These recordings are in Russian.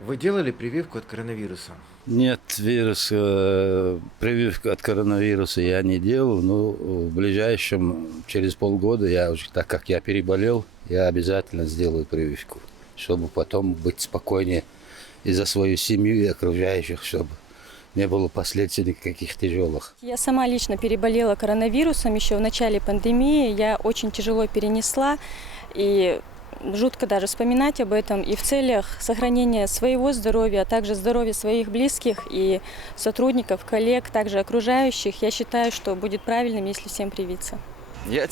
Вы делали прививку от коронавируса? Нет, прививку от коронавируса я не делал, но в ближайшем, через полгода, так как я переболел, я обязательно сделаю прививку, чтобы потом быть спокойнее и за свою семью и окружающих, чтобы не было последствий никаких тяжелых. Я сама лично переболела коронавирусом еще в начале пандемии. Я очень тяжело перенесла и жутко даже вспоминать об этом. И в целях сохранения своего здоровья, а также здоровья своих близких и сотрудников, коллег, также окружающих, я считаю, что будет правильным, если всем привиться. Нет,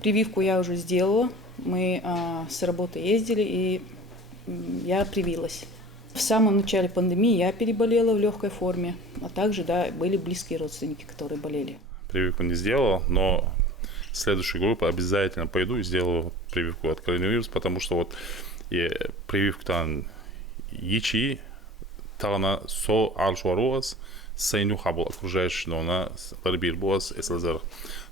прививку я уже сделала. Мы с работы ездили, и я привилась. В самом начале пандемии я переболела в легкой форме, а также, да, были близкие родственники, которые болели. Прививку не сделал, но в следующую группу обязательно пойду и сделаю прививку от коронавируса, потому что вот прививку-то ячи, тағына со алшуаруаз, сайну хабыл окружающий, но она ларбир буаз, эслазар.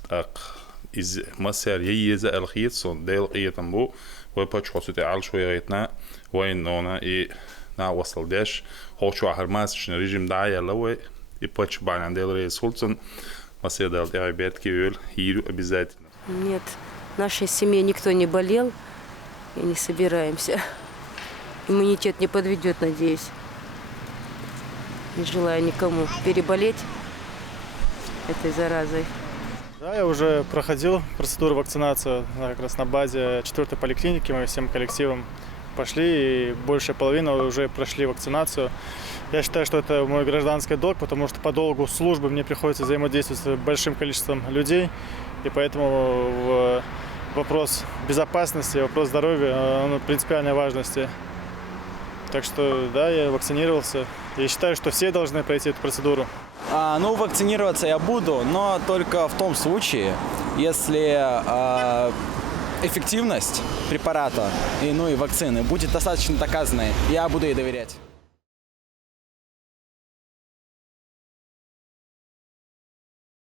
Так, из массер еза алхиет, сон дел иетам бу, вой почхосуте алшуаретна, вой нона и на васлдеш, хочу ахармасочный режим да я лавой и почбан дел рейс хулцен. Обязательно. Нет, в нашей семье никто не болел и не собираемся. Иммунитет не подведет, надеюсь. Не желаю никому переболеть этой заразой. Да, я уже проходил процедуру вакцинации как раз на базе 4-й поликлиники. Мы всем коллективом пошли, и большая половина уже прошли вакцинацию. Я считаю, что это мой гражданский долг, потому что по долгу службы мне приходится взаимодействовать с большим количеством людей, и поэтому вопрос безопасности, вопрос здоровья, он принципиальной важности. Так что, да, я вакцинировался. Я считаю, что все должны пройти эту процедуру. Вакцинироваться я буду, но только в том случае, если эффективность препарата и вакцины будет достаточно доказанной, я буду ей доверять.